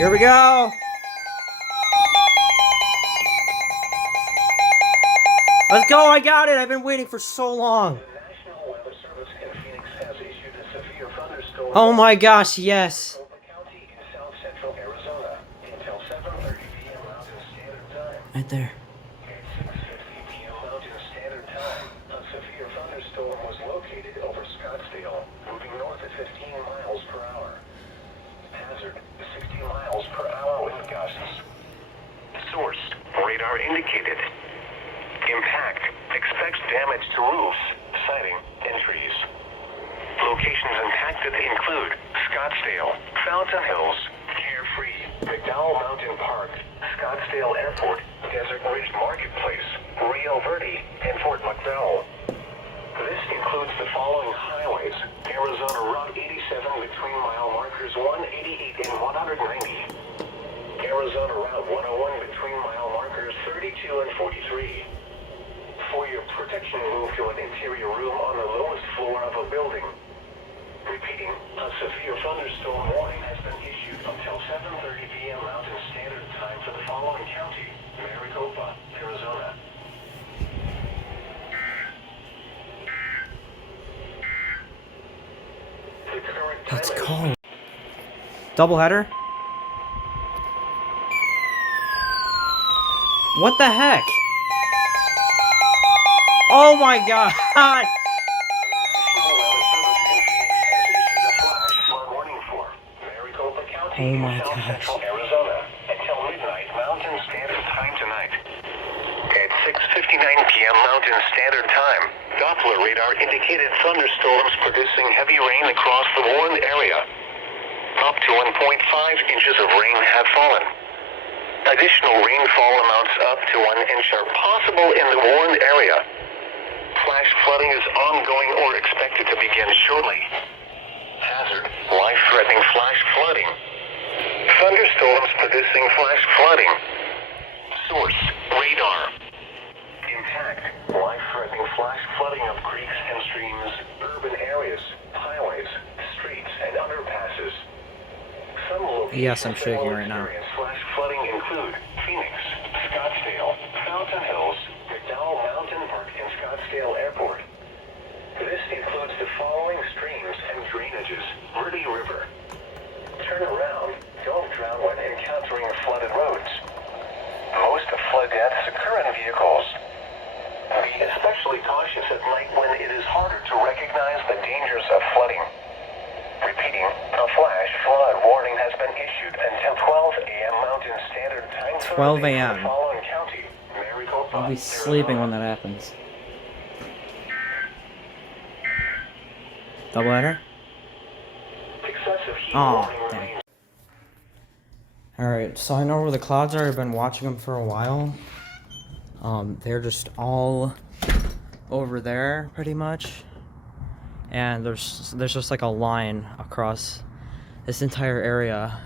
Here we go. Let's go, I got it. I've been waiting for so long. The National Weather Service in Phoenix has issued a severe thunderstorm. Oh my gosh, yes. County in south central Arizona until 7:30 p.m. Mountain Standard Time. Right there. At 6:50 p.m. Mountain Standard Time, a severe thunderstorm was located over Scottsdale, moving north at 15 miles per hour. Hazard, 60 miles per hour with gusts. Source, radar indicated. Impact, expects damage to roofs, siding, and trees. Locations impacted include Scottsdale, Fountain Hills, Carefree, McDowell Mountain Park, Scottsdale Airport, Desert Ridge Marketplace, Rio Verde, and Fort McDowell. This includes the following highways: Arizona Route 87 between mile markers 188 and 190. Arizona Route 101 between mile markers 32 and 43. For your protection, move to an interior room on the lowest floor of a building. Repeating, a severe thunderstorm warning has been issued until 7:30 p.m. Mountain Standard Time for the following county: Maricopa, Arizona. The current time Let's is go. Doubleheader? What the heck? Oh my god! Oh my gosh. Arizona until midnight Mountain Standard Time tonight. At 6:59 p.m. Mountain Standard Time, Doppler radar indicated thunderstorms producing heavy rain across the warned area. Up to 1.5 inches of rain have fallen. Additional rainfall amounts up to 1 inch are possible in the warned area. Flash flooding is ongoing or expected to begin shortly. Hazard, life-threatening flash flooding. Thunderstorms producing flash flooding. Source, radar. Impact, life-threatening flash flooding of creeks and streams, urban areas, highways, streets, and underpasses. Some locations Yes, I'm shaking right now. Flash flooding include Phoenix, Scottsdale, Fountain Hills, McDowell Mountain Park, and Scottsdale Airport. This includes the following streams and drainages: Verde River. Turn around, don't drown when encountering flooded roads. Most flood deaths occur in vehicles. Be especially cautious at night when it is harder to recognize the dangers of flooding. Repeating, a flash flood warning has been issued until 12 a.m. Mountain Standard Time. 12 a.m. The following county: Maricopa, I'll be sleeping when that happens. Doubleheader? Excessive heat Oh, warning dang. remains. Alright, so I know where the clouds are. I've been watching them for a while. They're just all over there, pretty much. And there's just like a line across this entire area.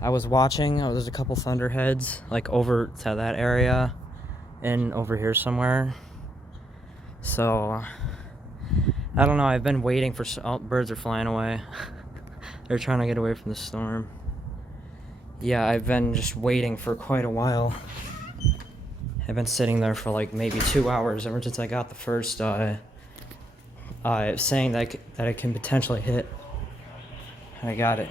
I was watching, there's a couple thunderheads like over to that area and over here somewhere. So I don't know, I've been waiting for birds are flying away. They're trying to get away from the storm. Yeah, I've been just waiting for quite a while. I've been sitting there for like maybe 2 hours ever since I got the first saying that it can potentially hit. I got it.